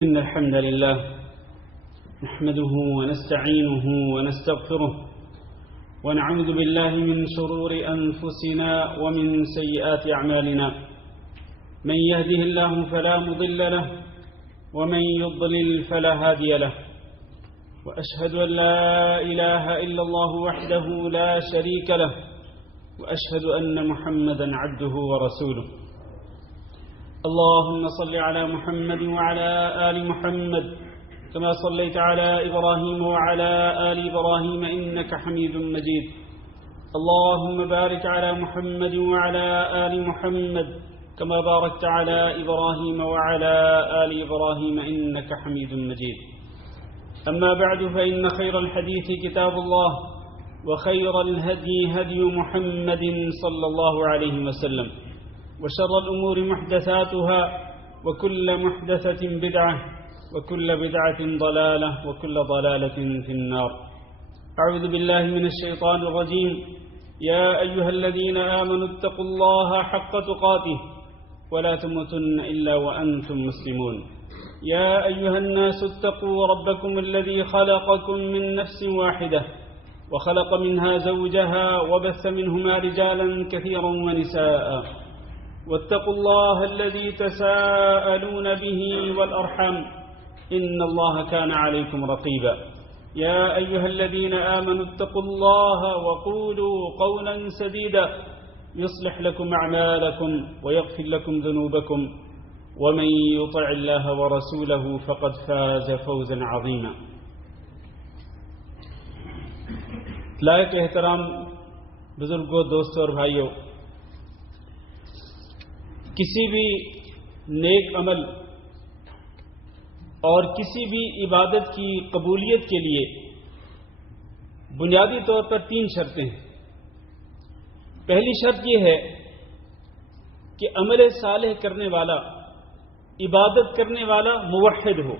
إن الحمد لله نحمده ونستعينه ونستغفره ونعوذ بالله من شرور أنفسنا ومن سيئات أعمالنا. من يهده الله فلا مضل له ومن يضلل فلا هادي له، وأشهد أن لا إله إلا الله وحده لا شريك له، وأشهد أن محمدا عبده ورسوله. اللهم صل على محمد وعلى آل محمد كما صليت على إبراهيم وعلى آل إبراهيم إنك حميد مجيد. اللهم بارك على محمد وعلى آل محمد كما باركت على إبراهيم وعلى آل إبراهيم إنك حميد مجيد. أما بعد، فإن خير الحديث كتاب الله، وخير الهدي هدي محمد صلى الله عليه وسلم، وشر الأمور محدثاتها، وكل محدثة بدعة، وكل بدعة ضلالة، وكل ضلالة في النار. أعوذ بالله من الشيطان الرجيم. يا أيها الذين آمنوا اتقوا الله حق تقاته ولا تموتن إلا وأنتم مسلمون. يا أيها الناس اتقوا ربكم الذي خلقكم من نفس واحدة وخلق منها زوجها وبث منهما رجالا كثيرا ونساء، واتقوا الله الذي تساءلون به والأرحام إن الله كان عليكم رقيبا. يا أيها الذين آمنوا اتقوا الله وقولوا قولا سديدا يصلح لكم أعمالكم ويغفر لكم ذنوبكم، ومن يطع الله ورسوله فقد فاز فوزا عظيما. لائق احترام بزرگوں، دوستوں اور بھائیوں، کسی بھی نیک عمل اور کسی بھی عبادت کی قبولیت کے لیے بنیادی طور پر 3 شرطیں ہیں. پہلی شرط یہ ہے کہ عمل صالح کرنے والا، عبادت کرنے والا موحد ہو،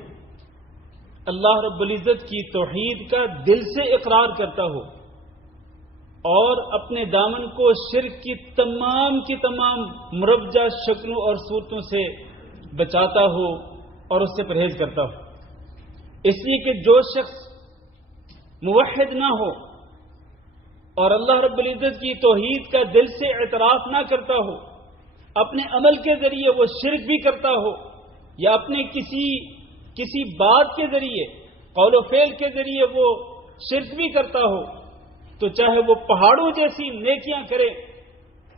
اللہ رب العزت کی توحید کا دل سے اقرار کرتا ہو اور اپنے دامن کو شرک کی تمام مربجہ شکلوں اور صورتوں سے بچاتا ہو اور اس سے پرہیز کرتا ہو. اس لیے کہ جو شخص موحد نہ ہو اور اللہ رب العزت کی توحید کا دل سے اعتراف نہ کرتا ہو، اپنے عمل کے ذریعے وہ شرک بھی کرتا ہو یا اپنے کسی بات کے ذریعے، قول و فعل کے ذریعے وہ شرک بھی کرتا ہو، تو چاہے وہ پہاڑوں جیسی نیکیاں کرے،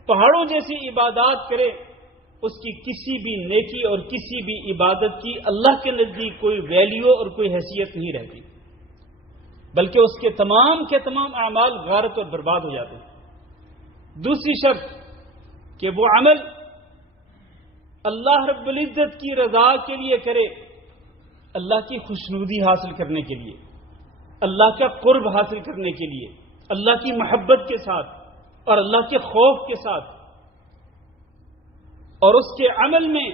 پہاڑوں جیسی عبادات کرے، اس کی کسی بھی نیکی اور کسی بھی عبادت کی اللہ کے نزدیک کوئی ویلیو اور کوئی حیثیت نہیں رہتی، بلکہ اس کے تمام اعمال غارت اور برباد ہو جاتے ہیں. دوسری شرط کہ وہ عمل اللہ رب العزت کی رضا کے لیے کرے، اللہ کی خوشنودی حاصل کرنے کے لیے، اللہ کا قرب حاصل کرنے کے لیے، اللہ کی محبت کے ساتھ اور اللہ کے خوف کے ساتھ، اور اس کے عمل میں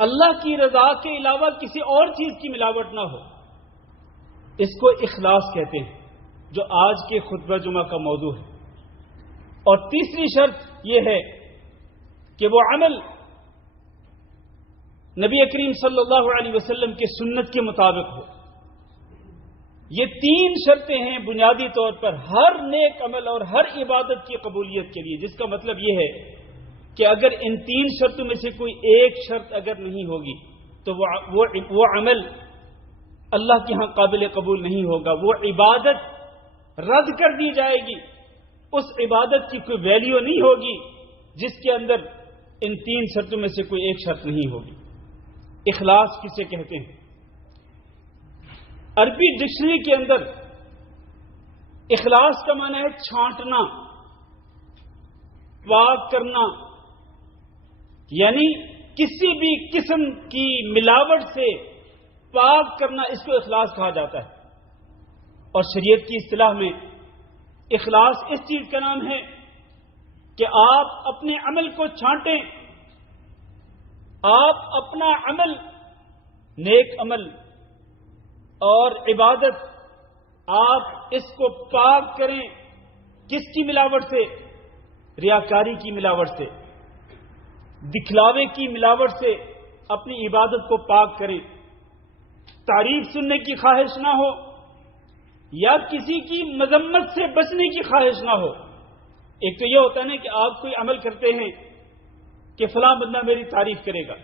اللہ کی رضا کے علاوہ کسی اور چیز کی ملاوٹ نہ ہو. اس کو اخلاص کہتے ہیں، جو آج کے خطبہ جمعہ کا موضوع ہے. اور تیسری شرط یہ ہے کہ وہ عمل نبی کریم صلی اللہ علیہ وسلم کے سنت کے مطابق ہو. یہ 3 شرطیں ہیں بنیادی طور پر ہر نیک عمل اور ہر عبادت کی قبولیت کے لیے، جس کا مطلب یہ ہے کہ اگر ان 3 شرطوں میں سے کوئی ایک شرط اگر نہیں ہوگی تو وہ عمل اللہ کے ہاں قابل قبول نہیں ہوگا. وہ عبادت رد کر دی جائے گی. اس عبادت کی کوئی ویلیو نہیں ہوگی جس کے اندر ان 3 شرطوں میں سے کوئی ایک شرط نہیں ہوگی. اخلاص کسے کہتے ہیں؟ عربی ڈکشنری کے اندر اخلاص کا معنی ہے چھانٹنا، پاک کرنا، یعنی کسی بھی قسم کی ملاوٹ سے پاک کرنا، اس کو اخلاص کہا جاتا ہے. اور شریعت کی اصطلاح میں اخلاص اس چیز کا نام ہے کہ آپ اپنے عمل کو چھانٹیں، آپ اپنا عمل، نیک عمل اور عبادت، آپ اس کو پاک کریں. کس کی ملاوٹ سے؟ ریاکاری کی ملاوٹ سے، دکھلاوے کی ملاوٹ سے، اپنی عبادت کو پاک کریں، تعریف سننے کی خواہش نہ ہو یا کسی کی مذمت سے بچنے کی خواہش نہ ہو۔ ایک تو یہ ہوتا ہے نا کہ آپ کوئی عمل کرتے ہیں کہ فلاں بندہ میری تعریف کرے گا،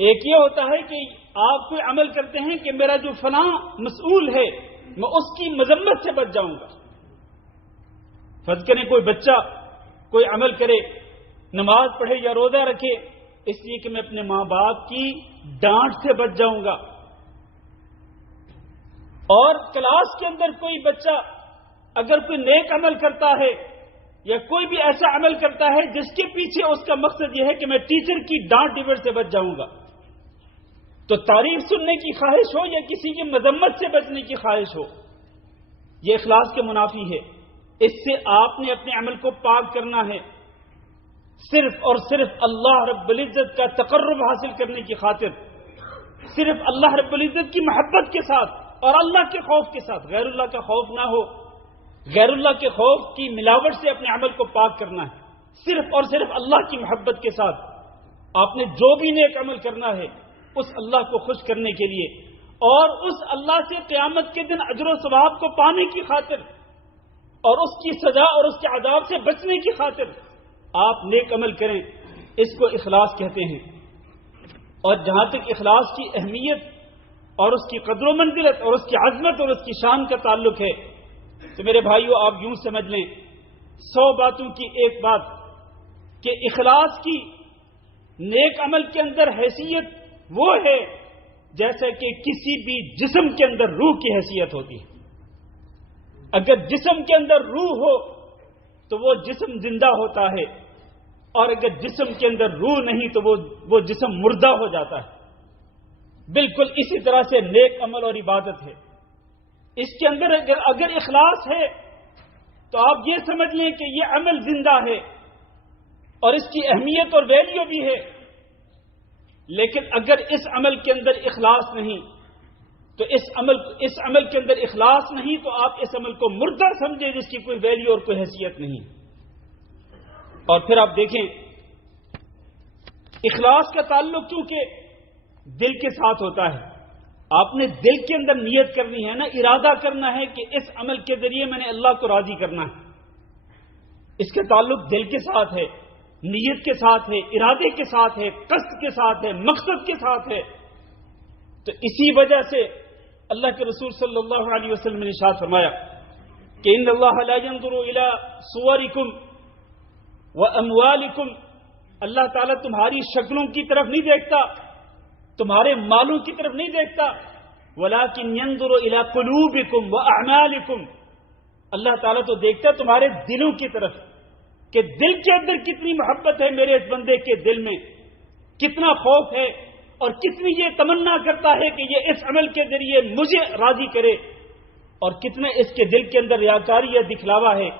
ایک یہ ہوتا ہے کہ آپ کوئی عمل کرتے ہیں کہ میرا جو فلاں مسئول ہے میں اس کی مذمت سے بچ جاؤں گا۔ فرض کریں کوئی بچہ کوئی عمل کرے، نماز پڑھے یا روزہ رکھے، اس لیے کہ میں اپنے ماں باپ کی ڈانٹ سے بچ جاؤں گا۔ اور کلاس کے اندر کوئی بچہ اگر کوئی نیک عمل کرتا ہے یا کوئی بھی ایسا عمل کرتا ہے جس کے پیچھے اس کا مقصد یہ ہے کہ میں ٹیچر کی ڈانٹ ڈپٹ سے بچ جاؤں گا، تو تعریف سننے کی خواہش ہو یا کسی کی مذمت سے بچنے کی خواہش ہو، یہ اخلاص کے منافی ہے۔ اس سے آپ نے اپنے عمل کو پاک کرنا ہے، صرف اور صرف اللہ رب العزت کا تقرب حاصل کرنے کی خاطر، صرف اللہ رب العزت کی محبت کے ساتھ اور اللہ کے خوف کے ساتھ، غیر اللہ کا خوف نہ ہو، غیر اللہ کے خوف کی ملاوٹ سے اپنے عمل کو پاک کرنا ہے، صرف اور صرف اللہ کی محبت کے ساتھ آپ نے جو بھی نیک عمل کرنا ہے اس اللہ کو خوش کرنے کے لیے اور اس اللہ سے قیامت کے دن اجر و ثواب کو پانے کی خاطر اور اس کی سزا اور اس کے عذاب سے بچنے کی خاطر آپ نیک عمل کریں، اس کو اخلاص کہتے ہیں۔ اور جہاں تک اخلاص کی اہمیت اور اس کی قدر و منزلت اور اس کی عظمت اور اس کی شان کا تعلق ہے تو میرے بھائیو آپ یوں سمجھ لیں 100 باتوں کی ایک بات کہ اخلاص کی نیک عمل کے اندر حیثیت وہ ہے جیسے کہ کسی بھی جسم کے اندر روح کی حیثیت ہوتی ہے۔ اگر جسم کے اندر روح ہو تو وہ جسم زندہ ہوتا ہے، اور اگر جسم کے اندر روح نہیں تو وہ جسم مردہ ہو جاتا ہے۔ بالکل اسی طرح سے نیک عمل اور عبادت ہے، اس کے اندر اگر اخلاص ہے تو آپ یہ سمجھ لیں کہ یہ عمل زندہ ہے اور اس کی اہمیت اور ویلیو بھی ہے، لیکن اگر اس عمل کے اندر اخلاص نہیں تو اس عمل کے اندر اخلاص نہیں تو آپ اس عمل کو مردہ سمجھیں جس کی کوئی ویلیو اور کوئی حیثیت نہیں۔ اور پھر آپ دیکھیں اخلاص کا تعلق چونکہ دل کے ساتھ ہوتا ہے، آپ نے دل کے اندر نیت کرنی ہے نا، ارادہ کرنا ہے کہ اس عمل کے ذریعے میں نے اللہ کو راضی کرنا ہے۔ اس کا تعلق دل کے ساتھ ہے، نیت کے ساتھ ہے، ارادے کے ساتھ ہے، قصد کے ساتھ ہے، مقصد کے ساتھ ہے۔ تو اسی وجہ سے اللہ کے رسول صلی اللہ علیہ وسلم نے ارشاد فرمایا کہ ان اللہ لا ينظر الى صورکم واموالکم، اللہ تعالیٰ تمہاری شکلوں کی طرف نہیں دیکھتا، تمہارے مالوں کی طرف نہیں دیکھتا، ولكن ينظر الى قلوبکم واعمالکم، اللہ تعالیٰ تو دیکھتا تمہارے دلوں کی طرف کہ دل کے اندر کتنی محبت ہے میرے اس بندے کے دل میں، کتنا خوف ہے اور کتنی یہ تمنا کرتا ہے کہ یہ اس عمل کے ذریعے مجھے راضی کرے، اور کتنا اس کے دل کے اندر ریاکاری یا دکھلاوا ہے،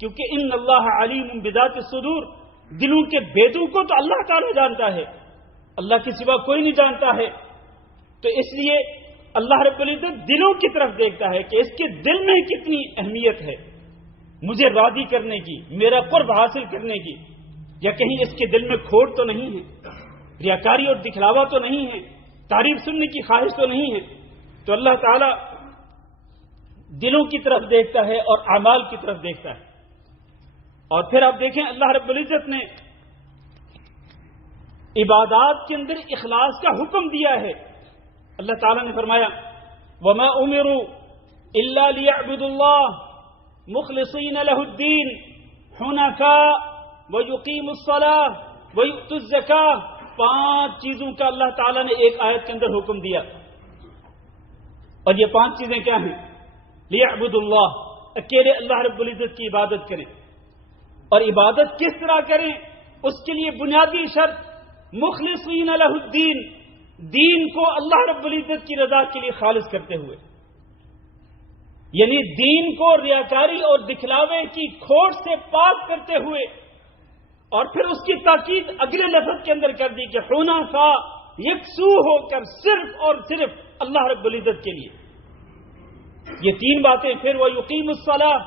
کیونکہ ان اللہ علیم بذات الصدور، دلوں کے بھیدوں کو تو اللہ تعالیٰ جانتا ہے، اللہ کے سوا کوئی نہیں جانتا ہے۔ تو اس لیے اللہ رب العزت دلوں کی طرف دیکھتا ہے کہ اس کے دل میں کتنی اہمیت ہے مجھے راضی کرنے کی، میرا قرب حاصل کرنے کی، یا کہیں اس کے دل میں کھوٹ تو نہیں ہے، ریاکاری اور دکھلاوا تو نہیں ہے، تعریف سننے کی خواہش تو نہیں ہے۔ تو اللہ تعالیٰ دلوں کی طرف دیکھتا ہے اور اعمال کی طرف دیکھتا ہے۔ اور پھر آپ دیکھیں اللہ رب العزت نے عبادات کے اندر اخلاص کا حکم دیا ہے۔ اللہ تعالیٰ نے فرمایا وَمَا أُمِرُوا إِلَّا لِيَعْبُدُوا اللَّهَ مُخْلِصِينَ لَهُ الدِّينَ حُنَفَاءَ وَيُقِيمُوا الصَّلَاةَ وَيُؤْتُوا الزَّكَاةَ، 5 چیزوں کا اللہ تعالیٰ نے ایک آیت کے اندر حکم دیا، اور یہ 5 چیزیں کیا ہیں؟ لِيَعْبُدُوا اللَّهَ، اکیلے اللہ رب العزت کی عبادت کریں، اور عبادت کس طرح کریں اس کے لیے بنیادی شرط مخلصین لہ الدین، دین کو اللہ رب العزت کی رضا کے لیے خالص کرتے ہوئے، یعنی دین کو ریاکاری اور دکھلاوے کی کھوٹ سے پاک کرتے ہوئے، اور پھر اس کی تاکید اگلے لفظ کے اندر کر دی کہ حنفاء، یکسو ہو کر صرف اور صرف اللہ رب العزت کے لیے۔ یہ 3 باتیں، پھر وہ یقیم الصلاۃ،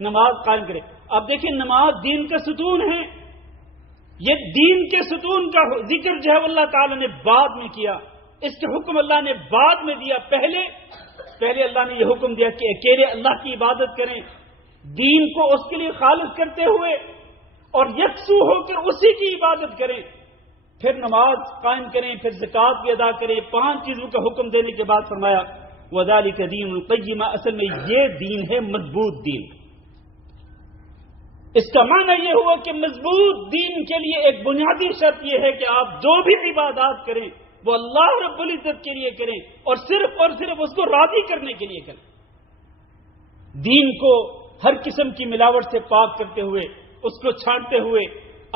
نماز قائم کرے۔ اب دیکھیں نماز دین کا ستون ہے، یہ دین کے ستون کا ذکر جو ہے اللہ تعالیٰ نے بعد میں کیا، اس کے حکم اللہ نے بعد میں دیا۔ پہلے اللہ نے یہ حکم دیا کہ اکیلے اللہ کی عبادت کریں، دین کو اس کے لیے خالص کرتے ہوئے اور یکسو ہو کر اسی کی عبادت کریں، پھر نماز قائم کریں، پھر زکوٰۃ بھی ادا کریں۔ 5 چیزوں کا حکم دینے کے بعد فرمایا وَذَلِكَ دِينُ الْقَيِّمَةُ، اصل میں یہ دین ہے مضبوط دین۔ اس کا معنی یہ ہوا کہ مضبوط دین کے لیے ایک بنیادی شرط یہ ہے کہ آپ جو بھی عبادات کریں وہ اللہ رب العزت کے لیے کریں اور صرف اس کو راضی کرنے کے لیے کریں۔ دین کو ہر قسم کی ملاوٹ سے پاک کرتے ہوئے، اس کو چھانٹتے ہوئے،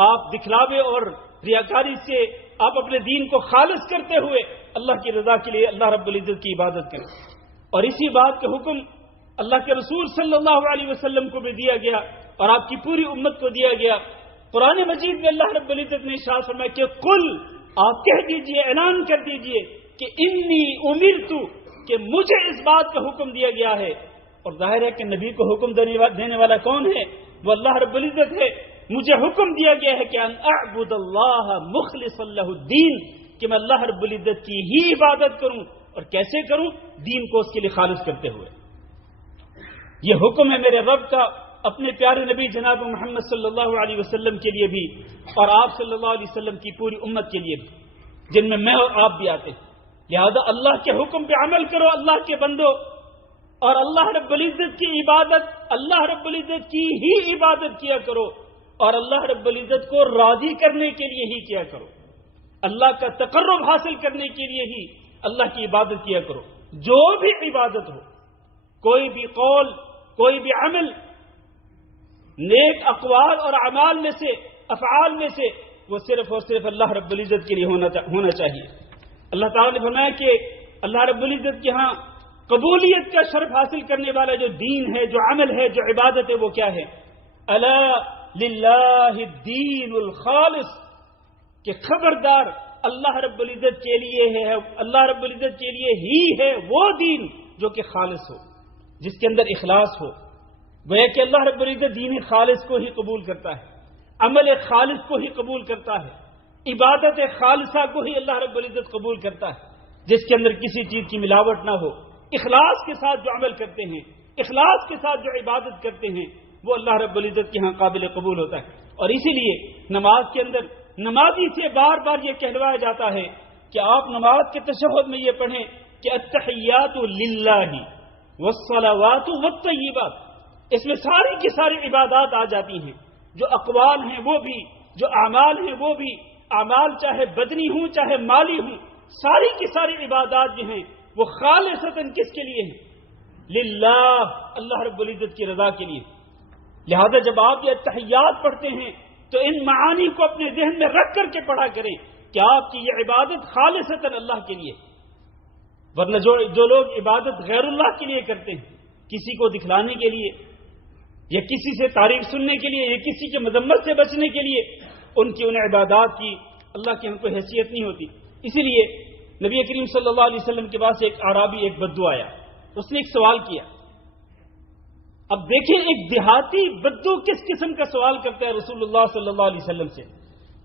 آپ دکھلاوے اور ریاکاری سے آپ اپنے دین کو خالص کرتے ہوئے اللہ کی رضا کے لیے اللہ رب العزت کی عبادت کریں۔ اور اسی بات کا حکم اللہ کے رسول صلی اللہ علیہ وسلم کو بھی دیا گیا اور آپ کی پوری امت کو دیا گیا۔ قرآن مجید میں اللہ رب العزت نے ارشاد فرمایا کہ قل، آپ کہہ دیجئے، اعلان کر دیجئے کہ انی امرت، کہ مجھے اس بات کا حکم دیا گیا ہے۔ اور ظاہر ہے کہ نبی کو حکم دینے والا کون ہے؟ وہ اللہ رب العزت ہے۔ مجھے حکم دیا گیا ہے کہ ان اعبد اللہ مخلصا لہ الدین، کہ میں اللہ رب العزت کی ہی عبادت کروں، اور کیسے کروں؟ دین کو اس کے لیے خالص کرتے ہوئے۔ یہ حکم ہے میرے رب کا اپنے پیارے نبی جناب محمد صلی اللہ علیہ وسلم کے لیے بھی، اور آپ صلی اللہ علیہ وسلم کی پوری امت کے لیے بھی، جن میں اور آپ بھی آتے ہیں۔ لہذا اللہ کے حکم پہ عمل کرو اللہ کے بندو، اور اللہ رب العزت کی عبادت، اللہ رب العزت کی ہی عبادت کیا کرو، اور اللہ رب العزت کو راضی کرنے کے لیے ہی کیا کرو، اللہ کا تقرب حاصل کرنے کے لیے ہی اللہ کی عبادت کیا کرو۔ جو بھی عبادت ہو، کوئی بھی قول، کوئی بھی عمل، نیک اقوال اور اعمال میں سے، افعال میں سے، وہ صرف اور صرف اللہ رب العزت کے لیے ہونا چاہیے۔ اللہ تعالیٰ نے فرمایا کہ اللہ رب العزت کے ہاں قبولیت کا شرف حاصل کرنے والا جو دین ہے، جو عمل ہے، جو عبادت ہے، وہ کیا ہے؟ الا للہ الدین الخالص، کہ خبردار اللہ رب العزت کے لیے ہے، اللہ رب العزت کے لیے ہی ہے وہ دین جو کہ خالص ہو، جس کے اندر اخلاص ہو۔ وہ ہے کہ اللہ رب العزت دین خالص کو ہی قبول کرتا ہے، عمل خالص کو ہی قبول کرتا ہے، عبادت خالصہ کو ہی اللہ رب العزت قبول کرتا ہے، جس کے اندر کسی چیز کی ملاوٹ نہ ہو۔ اخلاص کے ساتھ جو عمل کرتے ہیں، اخلاص کے ساتھ جو عبادت کرتے ہیں، وہ اللہ رب العزت کے ہاں قابل قبول ہوتا ہے۔ اور اسی لیے نماز کے اندر نمازی سے بار بار یہ کہلوایا جاتا ہے کہ آپ نماز کے تشہد میں یہ پڑھیں کہ التحیات للہ والصلوات والطیبات، اس میں ساری کی ساری عبادات آ جاتی ہیں، جو اقوال ہیں وہ بھی، جو اعمال ہیں وہ بھی، اعمال چاہے بدنی ہوں چاہے مالی ہوں، ساری کی ساری عبادات جو ہیں وہ خالصتاً کس کے لیے ہیں؟ للہ، اللہ رب العزت کی رضا کے لیے۔ لہذا جب آپ یہ تحیات پڑھتے ہیں تو ان معانی کو اپنے ذہن میں رکھ کر کے پڑھا کریں کہ آپ کی یہ عبادت خالصتاً اللہ کے لیے۔ ورنہ جو لوگ عبادت غیر اللہ کے لیے کرتے ہیں، کسی کو دکھلانے کے لیے یا کسی سے تعریف سننے کے لیے یا کسی کے مذمت سے بچنے کے لیے، ان عبادات کی اللہ کی ہم کو حیثیت نہیں ہوتی۔ اسی لیے نبی کریم صلی اللہ علیہ وسلم کے پاس ایک اعرابی، ایک بدو آیا، اس نے ایک سوال کیا۔ اب دیکھیں ایک دیہاتی بدو کس قسم کا سوال کرتا ہے رسول اللہ صلی اللہ علیہ وسلم سے۔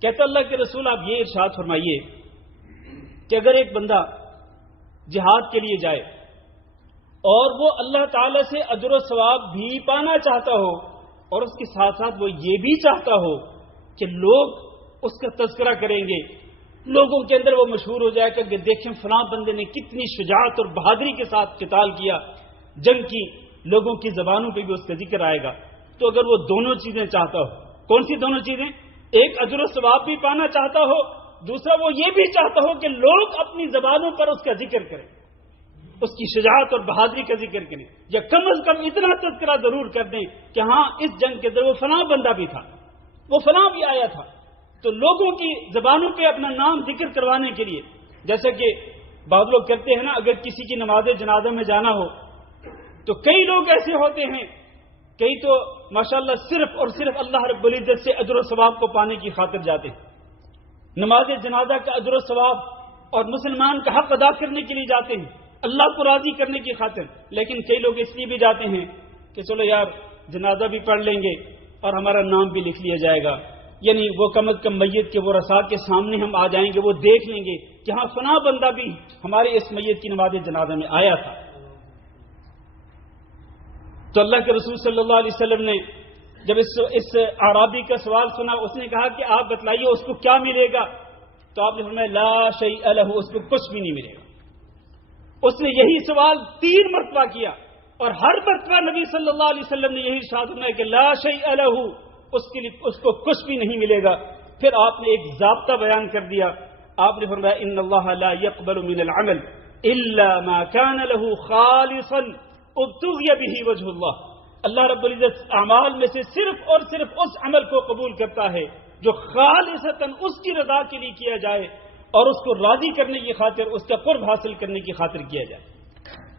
کہتا اللہ کے رسول آپ یہ ارشاد فرمائیے کہ اگر ایک بندہ جہاد کے لیے جائے اور وہ اللہ تعالی سے اجر و ثواب بھی پانا چاہتا ہو اور اس کے ساتھ ساتھ وہ یہ بھی چاہتا ہو کہ لوگ اس کا تذکرہ کریں گے، لوگوں کے اندر وہ مشہور ہو جائے کہ دیکھیں فلاں بندے نے کتنی شجاعت اور بہادری کے ساتھ قتال کیا، جنگ کی، لوگوں کی زبانوں پہ بھی اس کا ذکر آئے گا۔ تو اگر وہ دونوں چیزیں چاہتا ہو، کون سی دونوں چیزیں؟ ایک اجر و ثواب بھی پانا چاہتا ہو، دوسرا وہ یہ بھی چاہتا ہو کہ لوگ اپنی زبانوں پر اس کا ذکر کریں، اس کی شجاعت اور بہادری کا ذکر کریں، یا کم از کم اتنا تذکرہ ضرور کر دیں کہ ہاں اس جنگ کے اندر وہ فلاں بندہ بھی تھا، وہ فلاں بھی آیا تھا۔ تو لوگوں کی زبانوں پہ اپنا نام ذکر کروانے کے لیے، جیسا کہ بعض لوگ کرتے ہیں نا، اگر کسی کی نماز جنازہ میں جانا ہو تو کئی لوگ ایسے ہوتے ہیں، کئی تو ماشاءاللہ صرف اور صرف اللہ رب العزت سے اجر و ثواب کو پانے کی خاطر جاتے ہیں، نماز جنازہ کا اجر و ثواب اور مسلمان کا حق ادا کرنے کے لیے جاتے ہیں، اللہ کو راضی کرنے کی خاطر۔ لیکن کئی لوگ اس لیے بھی جاتے ہیں کہ چلو یار جنازہ بھی پڑھ لیں گے اور ہمارا نام بھی لکھ لیا جائے گا، یعنی وہ کم از کم میت کے ورثاء کے سامنے ہم آ جائیں گے، وہ دیکھ لیں گے کہ ہاں فلاں بندہ بھی ہمارے اس میت کی نماز جنازہ میں آیا تھا۔ تو اللہ کے رسول صلی اللہ علیہ وسلم نے جب اس اعرابی کا سوال سنا، اس نے کہا کہ آپ بتلائیے اس کو کیا ملے گا؟ تو آپ نے فرمایا لا شیء لہ، اس کو کچھ بھی نہیں ملے گا۔ اس نے یہی سوال 3 مرتبہ کیا اور ہر مرتبہ نبی صلی اللہ علیہ وسلم نے یہی ارشاد فرمایا کہ لا شیء لہ، اس کو کچھ بھی نہیں ملے گا۔ پھر آپ نے ایک ضابطہ بیان کر دیا، آپ نے فرمایا ان اللہ لا يقبل من العمل الا ما كان له خالصا ابتغي به وجه اللہ۔ اللہ رب العزت اعمال میں سے صرف اور صرف اس عمل کو قبول کرتا ہے جو خالصتاً اس کی رضا کے لیے کیا جائے اور اس کو راضی کرنے کی خاطر، اس کا قرب حاصل کرنے کی خاطر کیا جائے۔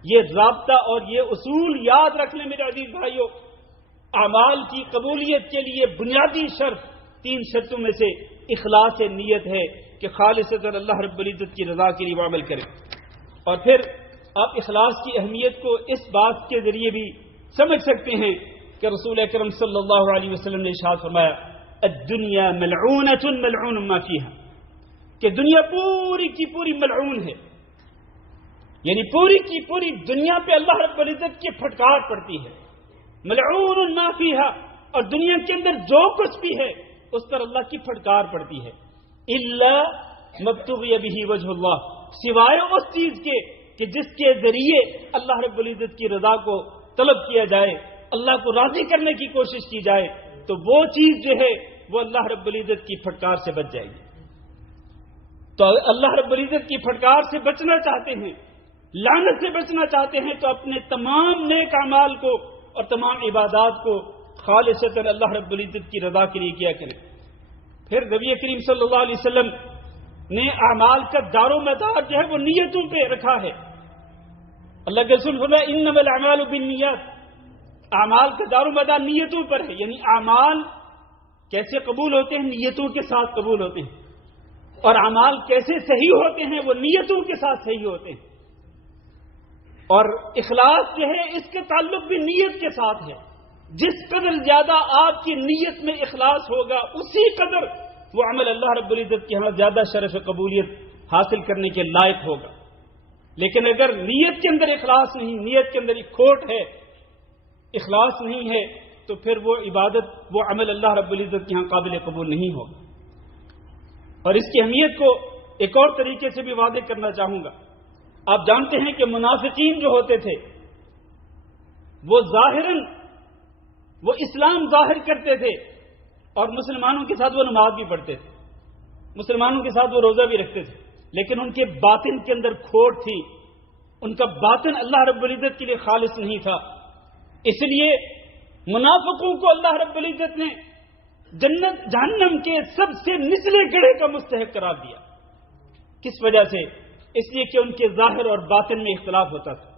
یہ ضابطہ اور یہ اصول یاد رکھ لیں میرے عزیز بھائیوں۔ اعمال کی قبولیت کے لیے بنیادی شرط 3 شرطوں میں سے اخلاص نیت ہے کہ خالصتاً اللہ رب العزت کی رضا کے لیے وہ عمل کریں۔ اور پھر آپ اخلاص کی اہمیت کو اس بات کے ذریعے بھی سمجھ سکتے ہیں کہ رسول اکرم صلی اللہ علیہ وسلم نے ارشاد فرمایا الدنیا ملعونۃ ملعون ما فیہا، کہ دنیا پوری کی پوری ملعون ہے، یعنی پوری کی پوری دنیا پہ اللہ رب العزت کی پھٹکار پڑتی ہے۔ ملعون ما فیہا، اور دنیا کے اندر جو کچھ بھی ہے اس پر اللہ کی پھٹکار پڑتی ہے۔ الا مبتغی بہ وجہ اللہ، سوائے اس چیز کے کہ جس کے ذریعے اللہ رب العزت کی رضا کو طلب کیا جائے، اللہ کو راضی کرنے کی کوشش کی جائے، تو وہ چیز جو ہے وہ اللہ رب العزت کی پھٹکار سے بچ جائے گی۔ تو اللہ رب العزت کی پھٹکار سے بچنا چاہتے ہیں، لعنت سے بچنا چاہتے ہیں، تو اپنے تمام نیک اعمال کو اور تمام عبادات کو خالصتاً اللہ رب العزت کی رضا کے لیے کیا کریں۔ پھر نبی کریم صلی اللہ علیہ وسلم نے اعمال کا دار و مدار جو ہے وہ نیتوں پہ رکھا ہے۔ اللہ کے رسول فرمایا انما الاعمال بالنیات، اعمال کا دار و مدار نیتوں پر ہے، یعنی اعمال کیسے قبول ہوتے ہیں؟ نیتوں کے ساتھ قبول ہوتے ہیں، اور اعمال کیسے صحیح ہوتے ہیں؟ وہ نیتوں کے ساتھ صحیح ہوتے ہیں۔ اور اخلاص جو ہے اس کے تعلق بھی نیت کے ساتھ ہے۔ جس قدر زیادہ آپ کی نیت میں اخلاص ہوگا اسی قدر وہ عمل اللہ رب العزت کے ہاں زیادہ شرف قبولیت حاصل کرنے کے لائق ہوگا۔ لیکن اگر نیت کے اندر اخلاص نہیں، نیت کے اندر ایک کھوٹ ہے، اخلاص نہیں ہے، تو پھر وہ عبادت، وہ عمل اللہ رب العزت کے ہاں قابل قبول نہیں ہوگا۔ اور اس کی اہمیت کو ایک اور طریقے سے بھی واضح کرنا چاہوں گا۔ آپ جانتے ہیں کہ منافقین جو ہوتے تھے وہ ظاہراً وہ اسلام ظاہر کرتے تھے اور مسلمانوں کے ساتھ وہ نماز بھی پڑھتے تھے، مسلمانوں کے ساتھ وہ روزہ بھی رکھتے تھے، لیکن ان کے باطن کے اندر کھوٹ تھی، ان کا باطن اللہ رب العزت کے لیے خالص نہیں تھا۔ اس لیے منافقوں کو اللہ رب العزت نے جہنم کے سب سے نچلے گڑھے کا مستحق قرار دیا۔ کس وجہ سے؟ اس لیے کہ ان کے ظاہر اور باطن میں اختلاف ہوتا تھا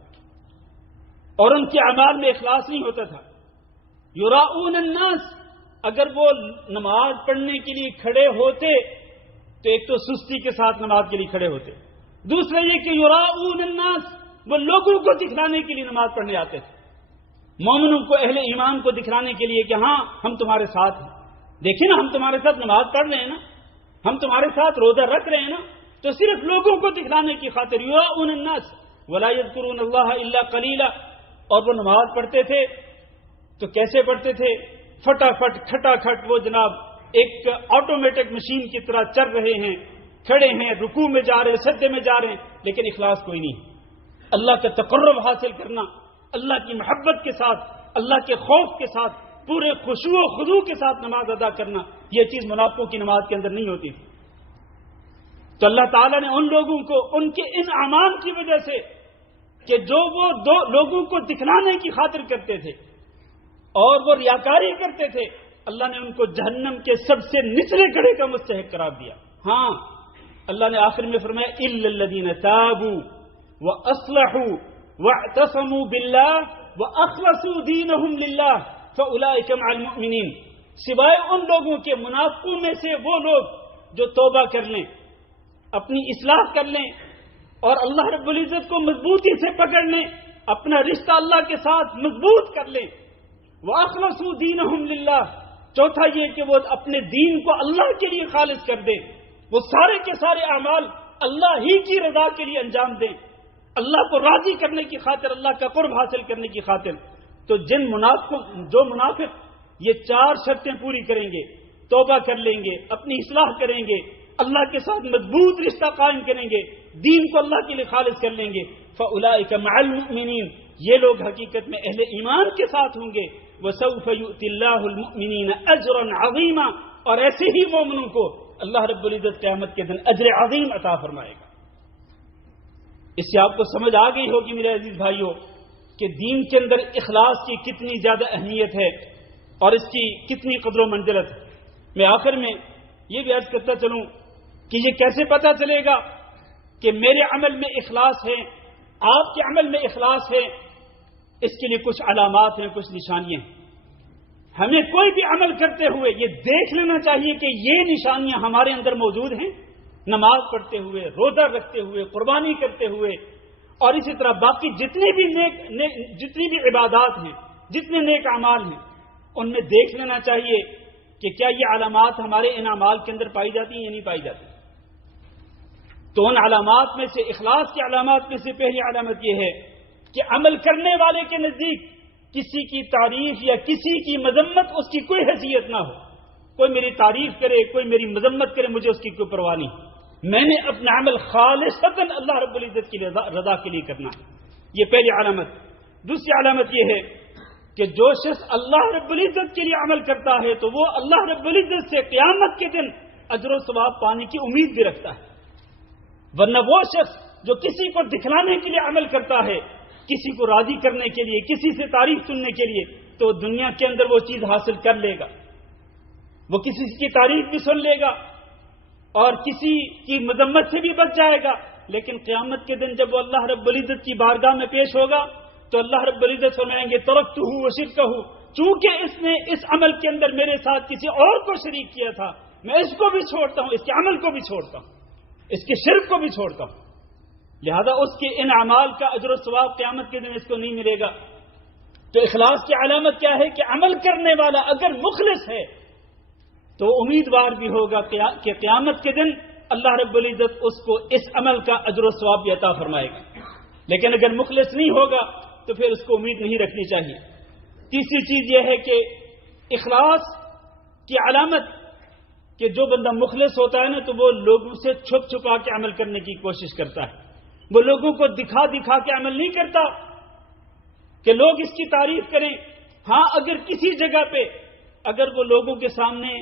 اور ان کے اعمال میں اخلاص نہیں ہوتا تھا۔ یراؤون الناس، اگر وہ نماز پڑھنے کے لیے کھڑے ہوتے تو ایک تو سستی کے ساتھ نماز کے لیے کھڑے ہوتے، دوسرا یہ کہ یراؤون الناس، وہ لوگوں کو دکھلانے کے لیے نماز پڑھنے آتے تھے، مومنوں کو، اہل ایمان کو دکھلانے کے لیے کہ ہاں ہم تمہارے ساتھ ہیں، دیکھیں نا ہم تمہارے ساتھ نماز پڑھ رہے ہیں نا، ہم تمہارے ساتھ روزہ رکھ رہے ہیں نا۔ تو صرف لوگوں کو دکھلانے کی خاطر یراؤون الناس ولا یذکرون اللہ الا قلیلا، اور وہ نماز پڑھتے تھے تو کیسے پڑھتے تھے؟ فٹافٹ کھٹا کھٹ، وہ جناب ایک آٹومیٹک مشین کی طرح چل رہے ہیں، کھڑے ہیں، رکوع میں جا رہے ہیں، سجدے میں جا رہے ہیں، لیکن اخلاص کوئی نہیں۔ اللہ کا تقرب حاصل کرنا، اللہ کی محبت کے ساتھ، اللہ کے خوف کے ساتھ، پورے خشوع و خضوع کے ساتھ نماز ادا کرنا، یہ چیز منافقوں کی نماز کے اندر نہیں ہوتی تھی۔ تو اللہ تعالیٰ نے ان لوگوں کو ان کے ان اعمال کی وجہ سے کہ جو وہ لوگوں کو دکھلانے کی خاطر کرتے تھے اور وہ ریاکاری کرتے تھے، اللہ نے ان کو جہنم کے سب سے نچلے گڑھے کا مستحق قرار دیا۔ ہاں اللہ نے آخر میں فرمایا الا الذین تابوا واصلحوا واعتصموا باللہ واخلصوا دینہم للہ فاولئک مع المؤمنین، سوائے ان لوگوں کے، منافقوں میں سے وہ لوگ جو توبہ کر لیں، اپنی اصلاح کر لیں اور اللہ رب العزت کو مضبوطی سے پکڑ لیں، اپنا رشتہ اللہ کے ساتھ مضبوط کر لیں، وَأَخْلَصُوا دِينَهُمْ لِلَّهِ، چوتھا یہ کہ وہ اپنے دین کو اللہ کے لیے خالص کر دیں، وہ سارے کے سارے اعمال اللہ ہی کی رضا کے لیے انجام دیں، اللہ کو راضی کرنے کی خاطر، اللہ کا قرب حاصل کرنے کی خاطر۔ تو جو منافق یہ 4 شرطیں پوری کریں گے، توبہ کر لیں گے، اپنی اصلاح کریں گے، اللہ کے ساتھ مضبوط رشتہ قائم کریں گے، دین کو اللہ کے لیے خالص کر لیں گے، فَأُولَٰئِكَ مَعَ الْمُؤْمِنِينَ، یہ لوگ حقیقت میں اہل ایمان کے ساتھ ہوں گے، وَسَوْفَ يُؤْتِ اللَّهُ الْمُؤْمِنِينَ أَجْرًا عَظِيمًا، اور ایسے ہی مومنوں کو اللہ رب العزت قیامت کے دن اجر عظیم عطا فرمائے گا۔ اس سے آپ کو سمجھ آ گئی ہوگی میرے عزیز بھائیوں کہ دین کے اندر اخلاص کی کتنی زیادہ اہمیت ہے اور اس کی کتنی قدر و منزلت ہے۔ میں آخر میں یہ بھی عرض کرتا چلوں کہ یہ کیسے پتہ چلے گا کہ میرے عمل میں اخلاص ہے، آپ کے عمل میں اخلاص ہے؟ اس کے لیے کچھ علامات ہیں، کچھ نشانیاں ہیں۔ ہمیں کوئی بھی عمل کرتے ہوئے یہ دیکھ لینا چاہیے کہ یہ نشانیاں ہمارے اندر موجود ہیں، نماز پڑھتے ہوئے، روزہ رکھتے ہوئے، قربانی کرتے ہوئے، اور اسی طرح باقی جتنی بھی عبادات ہیں، جتنے نیک اعمال ہیں، ان میں دیکھ لینا چاہیے کہ کیا یہ علامات ہمارے ان اعمال کے اندر پائی جاتی ہیں یا نہیں پائی جاتی۔ تو ان علامات میں سے، اخلاص کی علامات میں سے پہلی علامت یہ ہے کہ عمل کرنے والے کے نزدیک کسی کی تعریف یا کسی کی مذمت اس کی کوئی حیثیت نہ ہو۔ کوئی میری تعریف کرے، کوئی میری مذمت کرے، مجھے اس کی کوئی پرواہ نہیں، میں نے اپنا عمل خالصتاً اللہ رب العزت کی رضا کے لیے کرنا ہے۔ یہ پہلی علامت۔ دوسری علامت یہ ہے کہ جو شخص اللہ رب العزت کے لیے عمل کرتا ہے تو وہ اللہ رب العزت سے قیامت کے دن اجر و ثواب پانے کی امید بھی رکھتا ہے، ورنہ وہ شخص جو کسی کو دکھلانے کے لیے عمل کرتا ہے، کسی کو راضی کرنے کے لیے، کسی سے تعریف سننے کے لیے، تو دنیا کے اندر وہ چیز حاصل کر لے گا، وہ کسی کی تعریف بھی سن لے گا اور کسی کی مذمت سے بھی بچ جائے گا، لیکن قیامت کے دن جب وہ اللہ رب العزت کی بارگاہ میں پیش ہوگا تو اللہ رب العزت فرمائیں گے ترکتہ وشرکہ، چونکہ اس نے اس عمل کے اندر میرے ساتھ کسی اور کو شریک کیا تھا، میں اس کو بھی چھوڑتا ہوں، اس کے عمل کو بھی چھوڑتا ہوں، اس کے شرک کو بھی چھوڑتا ہوں، لہذا اس کے ان اعمال کا اجر و ثواب قیامت کے دن اس کو نہیں ملے گا۔ تو اخلاص کی علامت کیا ہے کہ عمل کرنے والا اگر مخلص ہے تو امیدوار بھی ہوگا کہ قیامت کے دن اللہ رب العزت اس کو اس عمل کا اجر و ثواب بھی عطا فرمائے گا، لیکن اگر مخلص نہیں ہوگا تو پھر اس کو امید نہیں رکھنی چاہیے۔ تیسری چیز یہ ہے کہ اخلاص کی علامت کہ جو بندہ مخلص ہوتا ہے نا تو وہ لوگوں سے چھپ چھپا کے عمل کرنے کی کوشش کرتا ہے، وہ لوگوں کو دکھا دکھا کے عمل نہیں کرتا کہ لوگ اس کی تعریف کریں۔ ہاں، اگر کسی جگہ پہ اگر وہ لوگوں کے سامنے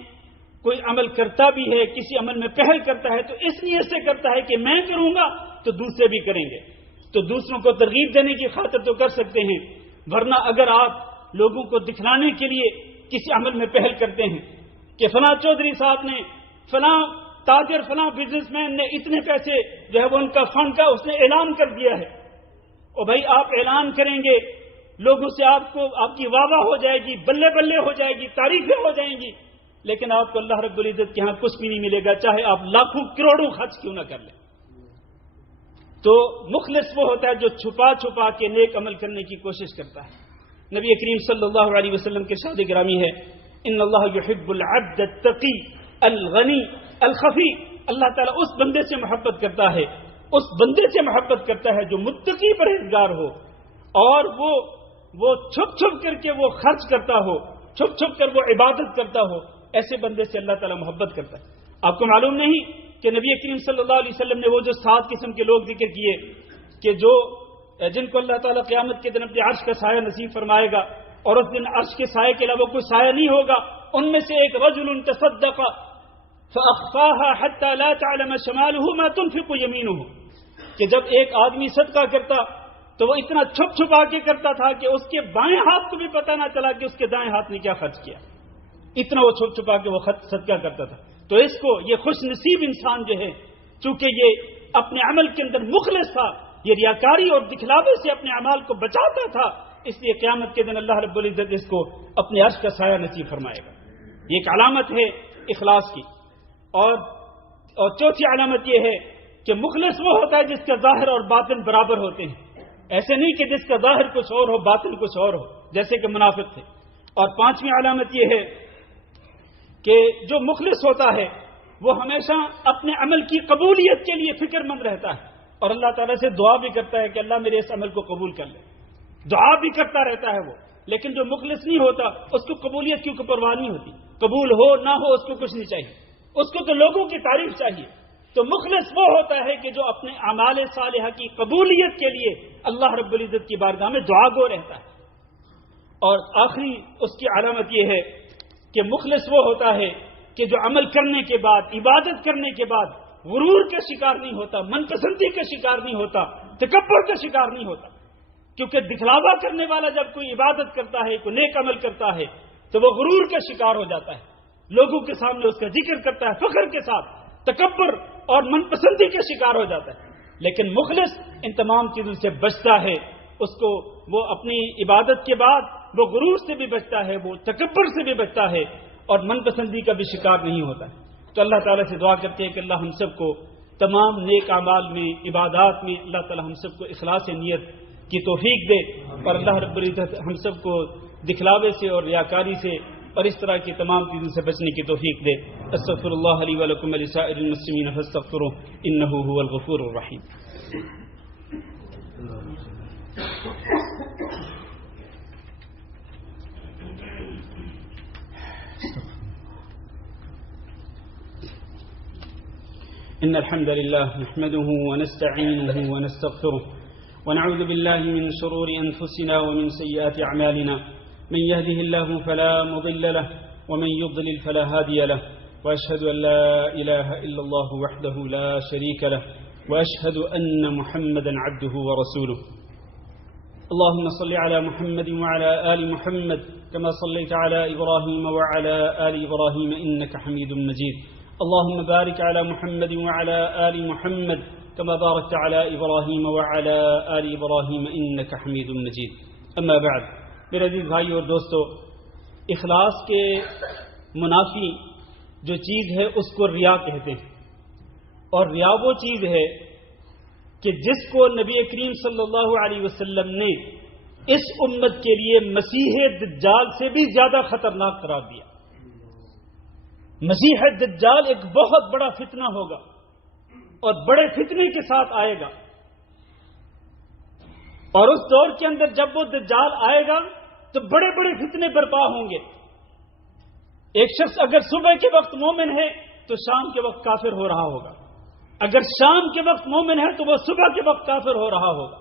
کوئی عمل کرتا بھی ہے، کسی عمل میں پہل کرتا ہے تو اس نیت سے کرتا ہے کہ میں کروں گا تو دوسرے بھی کریں گے، تو دوسروں کو ترغیب دینے کی خاطر تو کر سکتے ہیں، ورنہ اگر آپ لوگوں کو دکھلانے کے لیے کسی عمل میں پہل کرتے ہیں کہ فلاں چودھری صاحب نے، فلاں تاجر، فلاں بزنس مین نے اتنے پیسے جو ہے وہ ان کا فنڈ کا اس نے اعلان کر دیا ہے، اور بھائی آپ اعلان کریں گے، لوگوں سے آپ کی واہ واہ ہو جائے گی، بلے بلے ہو جائے گی، تعریفیں ہو جائیں گی، لیکن آپ کو اللہ رب العزت کے ہاں کچھ بھی نہیں ملے گا، چاہے آپ لاکھوں کروڑوں خرچ کیوں نہ کر لیں۔ تو مخلص وہ ہوتا ہے جو چھپا چھپا کے نیک عمل کرنے کی کوشش کرتا ہے۔ نبی کریم صلی اللہ علیہ وسلم کے ارشاد گرامی ہے، ان اللہ یحب العبد التقی الغنی الخفی، اللہ تعالیٰ اس بندے سے محبت کرتا ہے، اس بندے سے محبت کرتا ہے جو متقی پرہیزگار ہو اور وہ چھپ چھپ کر کے وہ خرچ کرتا ہو، چھپ چھپ کر وہ عبادت کرتا ہو، ایسے بندے سے اللہ تعالیٰ محبت کرتا ہے۔ آپ کو معلوم نہیں کہ نبی کریم صلی اللہ علیہ وسلم نے وہ جو 7 قسم کے لوگ ذکر کیے کہ جن کو اللہ تعالیٰ قیامت کے دن اپنے عرش کا سایہ نصیب فرمائے گا اور اس دن عرش کے سائے کے علاوہ کوئی سایہ نہیں ہوگا، ان میں سے ایک رجل تصدق فاخفاها حتى لا تعلم شماله ما تنفق يمينه، کہ جب ایک آدمی صدقہ کرتا تو وہ اتنا چھپ چھپا کے کرتا تھا کہ اس کے بائیں ہاتھ کو بھی پتہ نہ چلا کہ اس کے دائیں ہاتھ نے کیا خرچ کیا، اتنا وہ چھپ چھپا کے وہ صدقہ کرتا تھا۔ تو اس کو یہ خوش نصیب انسان جو ہے، چونکہ یہ اپنے عمل کے اندر مخلص تھا، یہ ریاکاری اور دکھلاوے سے اپنے اعمال کو بچاتا تھا، اس لیے قیامت کے دن اللہ رب العزت اس کو اپنے عرش کا سایہ نصیب فرمائے گا۔ یہ ایک علامت ہے اخلاص کی۔ اور چوتھی علامت یہ ہے کہ مخلص وہ ہوتا ہے جس کا ظاہر اور باطن برابر ہوتے ہیں، ایسے نہیں کہ جس کا ظاہر کچھ اور ہو باطن کچھ اور ہو، جیسے کہ منافق تھے۔ اور پانچویں علامت یہ ہے کہ جو مخلص ہوتا ہے وہ ہمیشہ اپنے عمل کی قبولیت کے لیے فکر مند رہتا ہے اور اللہ تعالیٰ سے دعا بھی کرتا ہے کہ اللہ میرے اس عمل کو قبول کر لے. دعا بھی کرتا رہتا ہے وہ. لیکن جو مخلص نہیں ہوتا اس کو قبولیت کی کوئی پرواہ نہیں ہوتی. قبول ہو نہ ہو اس کو کچھ نہیں چاہیے, اس کو تو لوگوں کی تعریف چاہیے. تو مخلص وہ ہوتا ہے کہ جو اپنے اعمال صالحہ کی قبولیت کے لیے اللہ رب العزت کی بارگاہ میں دعا گو رہتا ہے. اور آخری اس کی علامت یہ ہے کہ مخلص وہ ہوتا ہے کہ جو عمل کرنے کے بعد, عبادت کرنے کے بعد غرور کا شکار نہیں ہوتا, من پسندی کا شکار نہیں ہوتا, تکبر کا شکار نہیں ہوتا. کیونکہ دکھلاوا کرنے والا جب کوئی عبادت کرتا ہے, کوئی نیک عمل کرتا ہے, تو وہ غرور کا شکار ہو جاتا ہے, لوگوں کے سامنے اس کا ذکر کرتا ہے, فخر کے ساتھ تکبر اور من پسندی کا شکار ہو جاتا ہے. لیکن مخلص ان تمام چیزوں سے بچتا ہے. اس کو وہ اپنی عبادت کے بعد وہ غرور سے بھی بچتا ہے, وہ تکبر سے بھی بچتا ہے اور من پسندی کا بھی شکار نہیں ہوتا ہے. تو اللہ تعالیٰ سے دعا کرتے ہیں کہ اللہ ہم سب کو تمام نیک اعمال میں, عبادات میں اللہ تعالیٰ ہم سب کو اخلاص نیت کی توفیق دے اور اللہ رب العزت ہم سب کو دکھلاوے سے اور ریاکاری سے اور اس طرح کی تمام چیزوں سے بچنے کی توفیق دے. استغفر اللہ لی ولکم ولسائر المسلمین فاستغفروہ انہ هو الغفور الرحیم. إن الحمد لله نحمده ونستعينه ونستغفره ونعوذ بالله من شرور أنفسنا ومن سيئات أعمالنا من يهده الله فلا مضل له ومن يضلل فلا هادي له وأشهد أن لا إله إلا الله وحده لا شريك له وأشهد أن محمدا عبده ورسوله. اللهم صل على محمد وعلى آل محمد كما صليت على إبراهيم وعلى آل إبراهيم إنك حميد مجيد. اللهم بارك على محمد وعلى آل محمد كما باركت على إبراهيم وعلى آل إبراهيم إنك حميد مجيد. أما بعد. میرے عزیز بھائی اور دوستو, اخلاص کے منافی جو چیز ہے اس کو ریا کہتے ہیں. اور ریا وہ چیز ہے کہ جس کو نبی کریم صلی اللہ علیہ وسلم نے اس امت کے لیے مسیح دجال سے بھی زیادہ خطرناک قرار دیا. مسیح دجال ایک بہت بڑا فتنہ ہوگا اور بڑے فتنے کے ساتھ آئے گا. اور اس دور کے اندر جب وہ دجال آئے گا تو بڑے بڑے فتنے برپا ہوں گے. ایک شخص اگر صبح کے وقت مومن ہے تو شام کے وقت کافر ہو رہا ہوگا, اگر شام کے وقت مومن ہے تو وہ صبح کے وقت کافر ہو رہا ہوگا.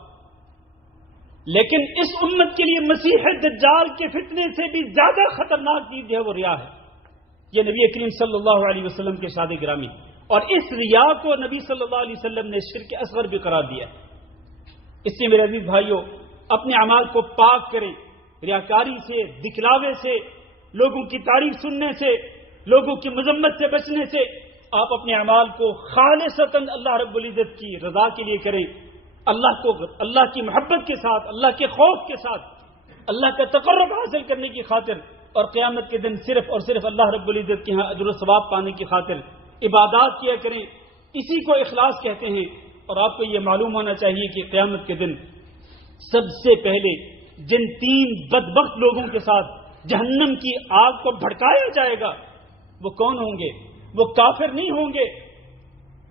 لیکن اس امت کے لیے مسیح دجال کے فتنے سے بھی زیادہ خطرناک چیز ہے وہ ریا ہے. یہ نبی کریم صلی اللہ علیہ وسلم کے شاد گرامی, اور اس ریا کو نبی صلی اللہ علیہ وسلم نے شرک اصغر بھی قرار دیا. اس لیے میرے عزیز بھائیوں, اپنے اعمال کو پاک کریں, ریاکاری سے, دکھلاوے سے, لوگوں کی تعریف سننے سے, لوگوں کی مذمت سے بچنے سے. آپ اپنے اعمال کو خالصتاً اللہ رب العزت کی رضا کے لیے کریں, اللہ کی محبت کے ساتھ, اللہ کے خوف کے ساتھ, اللہ کا تقرب حاصل کرنے کی خاطر, اور قیامت کے دن صرف اور صرف اللہ رب العزت کے ہاں اجر و ثواب پانے کی خاطر عبادات کیا کریں. اسی کو اخلاص کہتے ہیں. اور آپ کو یہ معلوم ہونا چاہیے کہ قیامت کے دن سب سے پہلے جن 3 بدبخت لوگوں کے ساتھ جہنم کی آگ کو بھڑکایا جائے گا وہ کون ہوں گے؟ وہ کافر نہیں ہوں گے,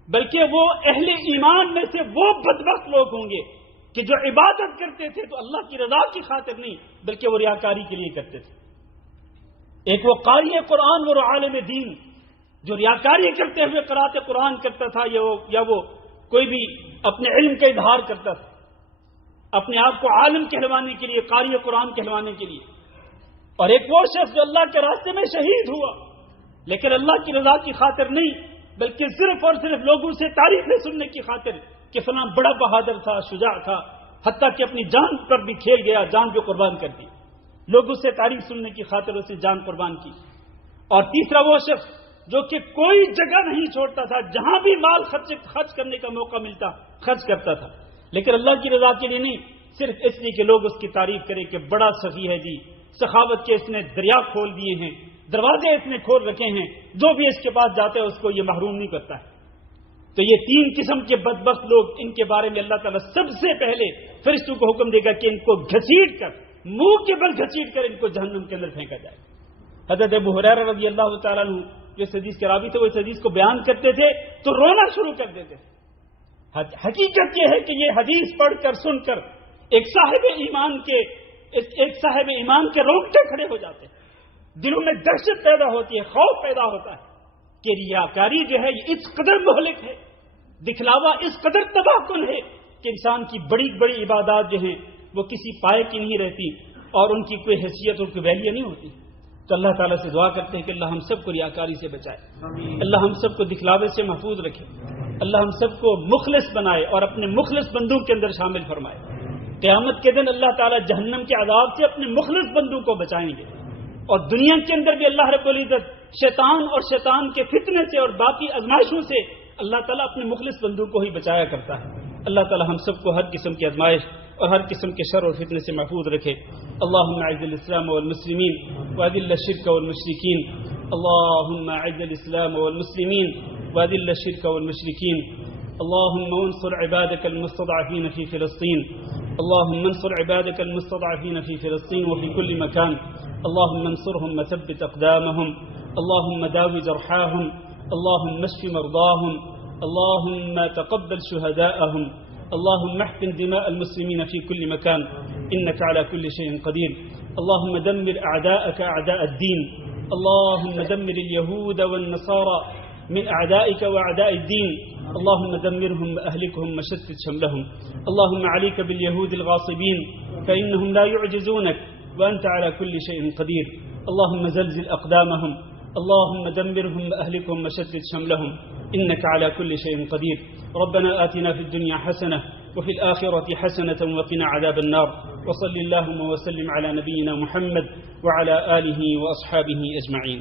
بلکہ وہ اہل ایمان میں سے وہ بدبخت لوگ ہوں گے کہ جو عبادت کرتے تھے تو اللہ کی رضا کی خاطر نہیں بلکہ وہ ریاکاری کے لیے کرتے تھے. ایک وہ قاری قرآن وہ عالم دین جو ریاکاری کرتے ہوئے قرات قرآن کرتا تھا, یا وہ کوئی بھی اپنے علم کا اظہار کرتا تھا, اپنے آپ کو عالم کہلوانے کے لیے, قاری قرآن کہلوانے کے لیے. اور ایک وہ شخص جو اللہ کے راستے میں شہید ہوا لیکن اللہ کی رضا کی خاطر نہیں بلکہ صرف اور صرف لوگوں سے تعریفیں سننے کی خاطر کہ فلاں بڑا بہادر تھا, شجاع تھا, حتیٰ کہ اپنی جان پر بھی کھیل گیا, جان بھی قربان کر دی. لوگوں سے تعریف سننے کی خاطر اسے جان قربان کی. اور تیسرا وہ شخص جو کہ کوئی جگہ نہیں چھوڑتا تھا, جہاں بھی مال خرچ کرنے کا موقع ملتا خرچ کرتا تھا, لیکن اللہ کی رضا کے لیے نہیں, صرف اس لیے کہ لوگ اس کی تعریف کریں کہ بڑا سخی ہے جی, سخاوت کے اس نے دریا کھول دیے ہیں, دروازے اس نے کھول رکھے ہیں, جو بھی اس کے پاس جاتا ہے اس کو یہ محروم نہیں کرتا ہے. تو یہ 3 قسم کے بدبخت لوگ, ان کے بارے میں اللہ تعالیٰ سب سے پہلے فرشتوں کو حکم دے گا کہ ان کو گھسیٹ کر, منہ کے بل گھسیٹ کر ان کو جہنم کے اندر پھینکا جائے. حضرت ابو ہریرہ رضی اللہ تعالیٰ عنہ جو اس حدیث کے راوی تھے وہ اس حدیث کو بیان کرتے تھے تو رونا شروع کر دیتے تھے. حقیقت یہ ہے کہ یہ حدیث پڑھ کر سن کر ایک صاحب ایمان کے رونگٹے کھڑے ہو جاتے ہیں. دلوں میں دہشت پیدا ہوتی ہے, خوف پیدا ہوتا ہے کہ ریاکاری جو ہے یہ اس قدر مہلک ہے, دکھلاوا اس قدر تباہ کن ہے کہ انسان کی بڑی بڑی عبادات جو ہیں وہ کسی پائے کی نہیں رہتی اور ان کی کوئی حیثیت اور کوئی ویلیو نہیں ہوتی. تو اللہ تعالیٰ سے دعا کرتے ہیں کہ اللہ ہم سب کو ریاکاری سے بچائے, اللہ ہم سب کو دکھلاوے سے محفوظ رکھے, اللہ ہم سب کو مخلص بنائے اور اپنے مخلص بندوں کے اندر شامل فرمائے. قیامت کے دن اللہ تعالیٰ جہنم کے عذاب سے اپنے مخلص بندوں کو بچائیں گے, اور دنیا کے اندر بھی اللہ رب العزت شیطان اور شیطان کے فتنے سے اور باقی آزمائشوں سے اللہ تعالیٰ اپنے مخلص بندوں کو ہی بچایا کرتا ہے. اللہ تعالیٰ ہم سب کو ہر قسم کی آزمائش اور ہر قسم کے شر اور فتنے سے محفوظ رکھے. اللہم اعز الاسلام والمسلمین واذل الشرک والمشرکین. اللہم اعز الاسلام والمسلمین واذل الشرک والمشرکین. اللہم انصر عبادك المستضعفین فی فلسطین. اللہم انصر عبادك المستضعفین فی فلسطین وفی کل مکان. اللہم انصرهم وثبت اقدامهم. اللہم داوی جرحاهم. اللہم اشف مرضاهم. اللهم تقبل شهداءهم. اللهم احقن دماء المسلمين في كل مكان إنك على كل شيء قدير. اللهم دمر أعداءك أعداء الدين. اللهم دمر اليهود والنصارى من أعدائك وأعداء الدين. اللهم دمرهم وأهلكهم وشتت شملهم. اللهم عليك باليهود الغاصبين فإنهم لا يعجزونك وأنت على كل شيء قدير. اللهم زلزل أقدامهم. اللهم دمرهم وأهلكهم وشتت شملهم إنك على كل شيء قدير. ربنا آتنا في الدنيا حسنة وفي الآخرة حسنة وقنا عذاب النار. وصل اللهم وسلم على نبينا محمد وعلى آله وأصحابه أجمعين.